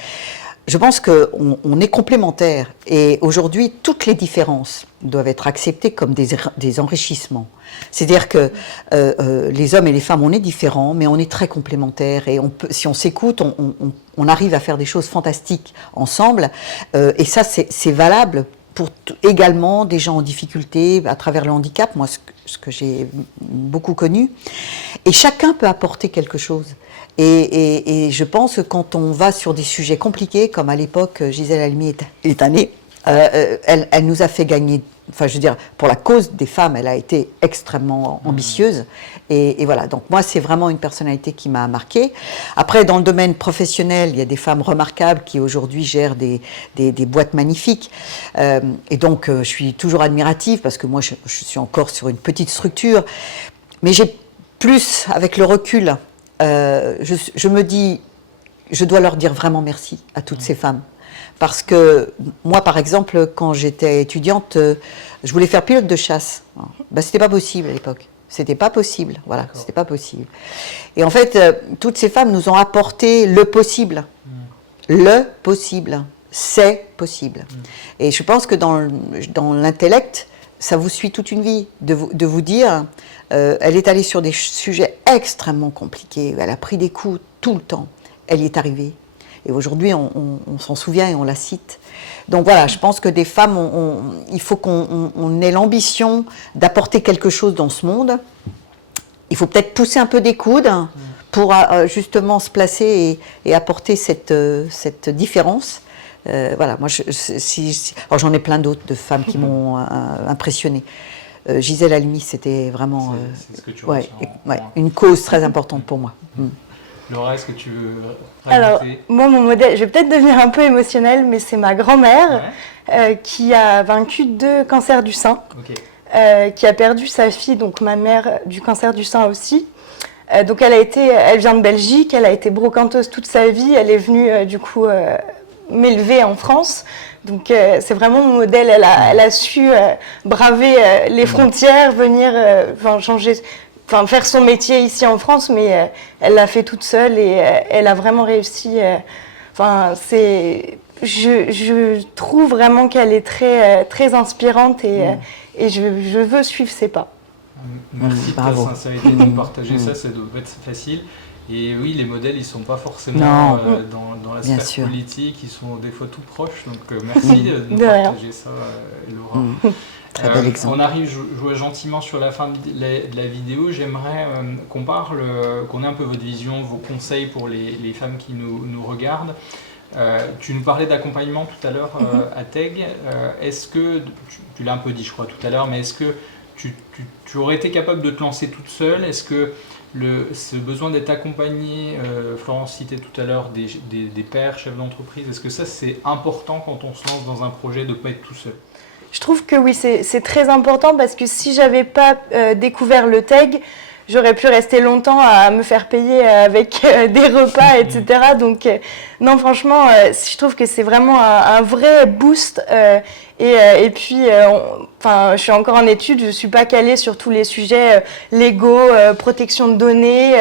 je pense qu'on est complémentaires. Et aujourd'hui, toutes les différences doivent être acceptées comme des enrichissements. C'est-à-dire que les hommes et les femmes, on est différents, mais on est très complémentaires. Et si on s'écoute, on arrive à faire des choses fantastiques ensemble. Et ça, c'est valable pour également des gens en difficulté à travers le handicap, moi ce que j'ai beaucoup connu. Et chacun peut apporter quelque chose. Et je pense que quand on va sur des sujets compliqués, comme à l'époque Gisèle Halimi est née, elle nous a fait gagner, enfin je veux dire, pour la cause des femmes, elle a été extrêmement ambitieuse. Et voilà, donc moi c'est vraiment une personnalité qui m'a marquée. Après, dans le domaine professionnel, il y a des femmes remarquables qui aujourd'hui gèrent des boîtes magnifiques. Et donc je suis toujours admirative, parce que moi je suis encore sur une petite structure. Mais j'ai plus, avec le recul, je me dis, je dois leur dire vraiment merci à toutes ces femmes. Parce que moi, par exemple, quand j'étais étudiante, je voulais faire pilote de chasse. Ben, c'était pas possible à l'époque. C'était pas possible. Voilà, c'était pas possible. Et en fait, toutes ces femmes nous ont apporté le possible. Le possible. C'est possible. Et je pense que dans l'intellect, ça vous suit toute une vie de vous dire, elle est allée sur des sujets extrêmement compliqués, elle a pris des coups tout le temps, elle y est arrivée. Et aujourd'hui, on s'en souvient et on la cite. Donc voilà, je pense que des femmes, il faut qu'on ait l'ambition d'apporter quelque chose dans ce monde. Il faut peut-être pousser un peu des coudes pour justement se placer et apporter cette différence. Voilà, moi, alors j'en ai plein d'autres de femmes qui m'ont impressionnée. Gisèle Halimi, c'était vraiment une cause très importante pour moi. Laura, est-ce que tu veux rajouter? Alors, moi, mon modèle, je vais peut-être devenir un peu émotionnelle, mais c'est ma grand-mère qui a vaincu 2 cancers du sein, qui a perdu sa fille, donc ma mère, du cancer du sein aussi. Donc elle vient de Belgique, elle a été brocanteuse toute sa vie, elle est venue du coup m'élever en France. Donc c'est vraiment mon modèle, elle a su braver les frontières, venir faire son métier ici en France, mais elle l'a fait toute seule et elle a vraiment réussi. Je trouve vraiment qu'elle est très inspirante et je veux suivre ses pas. Merci de ta sincérité de nous partager ça doit être facile. Et oui, les modèles, ils ne sont pas forcément dans la sphère politique, ils sont des fois tout proches. Donc merci de nous partager ça, Laura. Très bel exemple. On arrive, je vois gentiment sur la fin de la vidéo. J'aimerais qu'on ait un peu votre vision, vos conseils pour les femmes qui nous regardent. Tu nous parlais d'accompagnement tout à l'heure à TEG. Est-ce que, tu l'as un peu dit je crois tout à l'heure, mais est-ce que tu aurais été capable de te lancer toute seule? Est-ce que ce besoin d'être accompagnée, Florence citait tout à l'heure des pairs, chefs d'entreprise, est-ce que ça c'est important quand on se lance dans un projet de ne pas être tout seul? Je trouve que oui, c'est très important parce que si j'avais pas découvert le TEG, j'aurais pu rester longtemps à me faire payer avec des repas, etc. Donc non, franchement, je trouve que c'est vraiment un vrai boost. Et puis, je suis encore en études, je ne suis pas calée sur tous les sujets légaux, protection de données,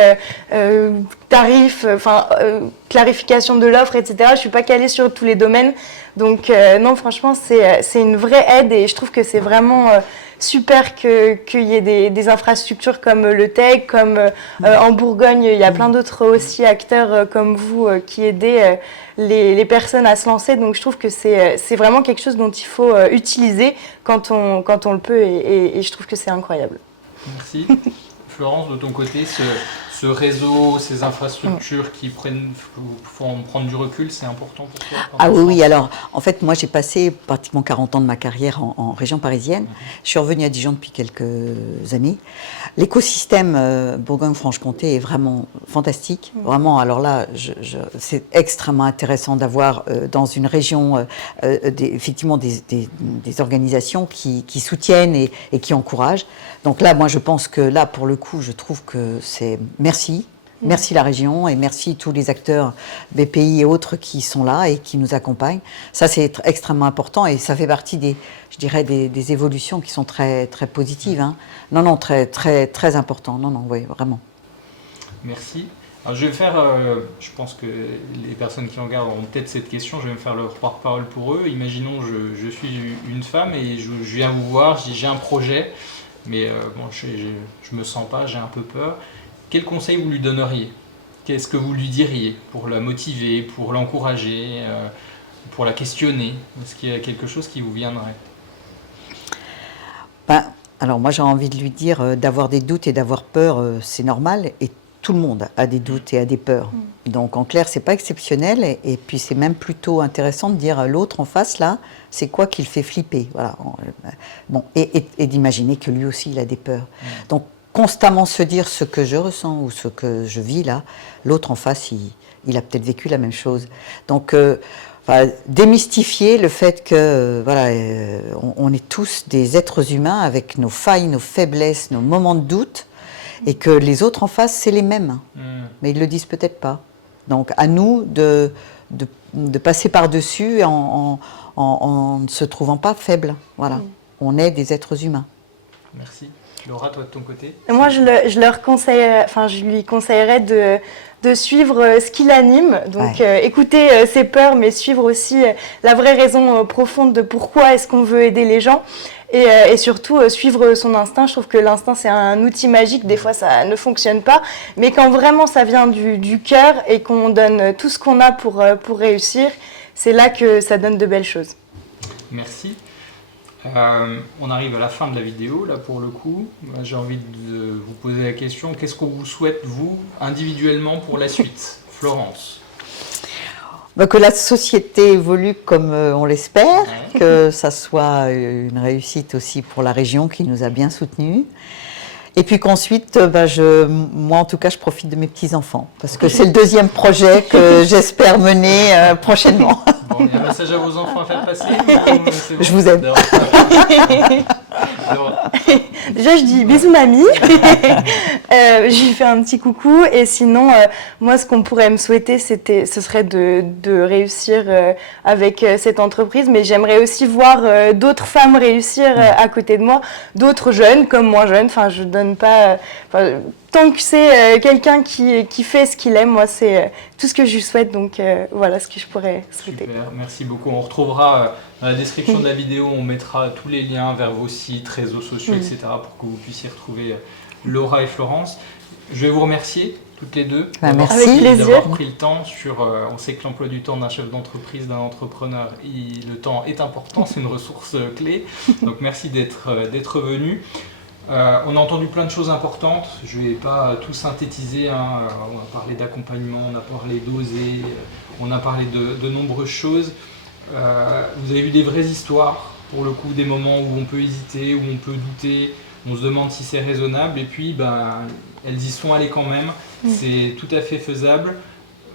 tarifs, clarification de l'offre, etc. Je ne suis pas calée sur tous les domaines. Donc non, franchement, c'est une vraie aide et je trouve que c'est vraiment super qu'il y ait des infrastructures comme le TEG, comme en Bourgogne, il y a plein d'autres aussi acteurs comme vous qui aident les personnes à se lancer. Donc je trouve que c'est vraiment quelque chose dont il faut utiliser quand on le peut et je trouve que c'est incroyable. Merci. Florence, de ton côté, ce réseau, ces infrastructures qui font prendre du recul, c'est important pour toi? Ah oui, alors en fait moi j'ai passé pratiquement 40 ans de ma carrière en région parisienne. Je suis revenue à Dijon depuis quelques années. L'écosystème Bourgogne-Franche-Comté est vraiment fantastique. Vraiment, alors là, c'est extrêmement intéressant d'avoir dans une région effectivement des organisations qui soutiennent et qui encouragent. Donc là, moi je pense que là, pour le coup, je trouve que c'est merci. Merci la région et merci tous les acteurs BPI et autres qui sont là et qui nous accompagnent. Ça, c'est extrêmement important et ça fait partie des évolutions qui sont très, très positives. Hein. Non, très, très, très important. Non, oui, vraiment. Merci. Alors, je vais faire, je pense que les personnes qui regardent auront peut-être cette question, je vais me faire leur porte-parole pour eux. Imaginons, je suis une femme et je viens vous voir, je dis j'ai un projet, mais je me sens pas, j'ai un peu peur. Quel conseil vous lui donneriez? Qu'est-ce que vous lui diriez pour la motiver, pour l'encourager, pour la questionner? Est-ce qu'il y a quelque chose qui vous viendrait? Alors moi j'ai envie de lui dire d'avoir des doutes et d'avoir peur, c'est normal et tout le monde a des doutes et a des peurs. Donc en clair c'est pas exceptionnel et puis c'est même plutôt intéressant de dire à l'autre en face là, c'est quoi qui le fait flipper, voilà. Bon, et d'imaginer que lui aussi il a des peurs. Donc constamment se dire ce que je ressens ou ce que je vis là, l'autre en face, il a peut-être vécu la même chose. Donc, démystifier le fait que on est tous des êtres humains avec nos failles, nos faiblesses, nos moments de doute, et que les autres en face, c'est les mêmes. Mais ils le disent peut-être pas. Donc, à nous de passer par-dessus en ne se trouvant pas faibles. Voilà. On est des êtres humains. Merci. Laura, toi de ton côté? Moi, je lui conseillerais de suivre ce qui l'anime, donc écouter ses peurs, mais suivre aussi la vraie raison profonde de pourquoi est-ce qu'on veut aider les gens, et surtout suivre son instinct. Je trouve que l'instinct c'est un outil magique, des fois ça ne fonctionne pas, mais quand vraiment ça vient du cœur et qu'on donne tout ce qu'on a pour réussir, c'est là que ça donne de belles choses. Merci. On arrive à la fin de la vidéo, là pour le coup. J'ai envie de vous poser la question, qu'est-ce qu'on vous souhaite, vous, individuellement, pour la suite? Florence? Que la société évolue comme on l'espère, que ça soit une réussite aussi pour la région qui nous a bien soutenus. Et puis qu'ensuite, moi en tout cas, je profite de mes petits-enfants, parce que c'est le deuxième projet que j'espère mener prochainement. Bon, il y a un message à vos enfants à faire passer? Je vous aime. Alors, Déjà, je dis bisous mamie. Je lui fais un petit coucou. Et sinon, moi, ce qu'on pourrait me souhaiter, ce serait de réussir avec cette entreprise. Mais j'aimerais aussi voir d'autres femmes réussir à côté de moi, d'autres jeunes comme moi jeunes. Enfin, je donne pas. Tant que c'est quelqu'un qui fait ce qu'il aime, moi, c'est tout ce que je lui souhaite. Donc, voilà ce que je pourrais souhaiter. super, merci beaucoup. On retrouvera dans la description de la vidéo, on mettra tous les liens vers vos sites, réseaux sociaux, etc. pour que vous puissiez retrouver Laura et Florence. Je vais vous remercier toutes les deux Merci. Avec plaisir. d'avoir pris le temps sur. On sait que l'emploi du temps d'un chef d'entreprise, d'un entrepreneur, le temps est important, c'est une ressource clé. Donc merci d'être venu. On a entendu plein de choses importantes, je ne vais pas tout synthétiser, hein. On a parlé d'accompagnement, on a parlé d'oser, on a parlé de nombreuses choses. Vous avez vu des vraies histoires, pour le coup, des moments où on peut hésiter, où on peut douter, on se demande si c'est raisonnable, et puis elles y sont allées quand même, c'est tout à fait faisable.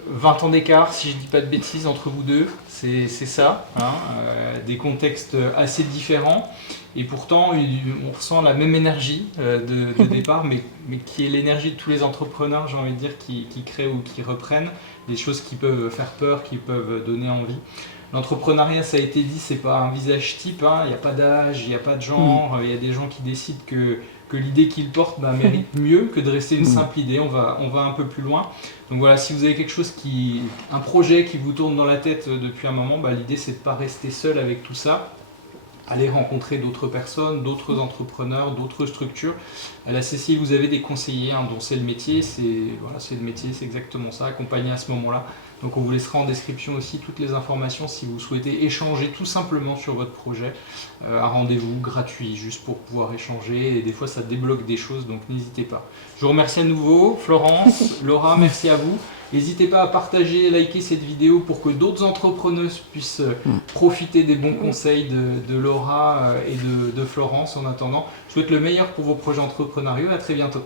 20 ans d'écart, si je ne dis pas de bêtises, entre vous deux, c'est ça, hein, des contextes assez différents, et pourtant on ressent la même énergie de départ, mais qui est l'énergie de tous les entrepreneurs, j'ai envie de dire, qui créent ou qui reprennent, des choses qui peuvent faire peur, qui peuvent donner envie. L'entrepreneuriat, ça a été dit, c'est pas un visage type, hein, il n'y a pas d'âge, il n'y a pas de genre, il y a des gens qui décident que l'idée qu'ils portent mérite mieux que de rester une simple idée, on va un peu plus loin. Donc voilà, si vous avez quelque chose un projet qui vous tourne dans la tête depuis un moment, l'idée c'est de ne pas rester seul avec tout ça. Allez rencontrer d'autres personnes, d'autres entrepreneurs, d'autres structures. À la Cécile, vous avez des conseillers dont c'est le métier, c'est le métier, c'est exactement ça, accompagner à ce moment-là. Donc on vous laissera en description aussi toutes les informations si vous souhaitez échanger tout simplement sur votre projet. Un rendez-vous gratuit juste pour pouvoir échanger, et des fois ça débloque des choses, donc n'hésitez pas. Je vous remercie à nouveau, Florence, Laura, merci à vous. N'hésitez pas à partager, liker cette vidéo pour que d'autres entrepreneuses puissent profiter des bons conseils de Laura et de Florence. En attendant, je souhaite le meilleur pour vos projets entrepreneuriaux. À très bientôt.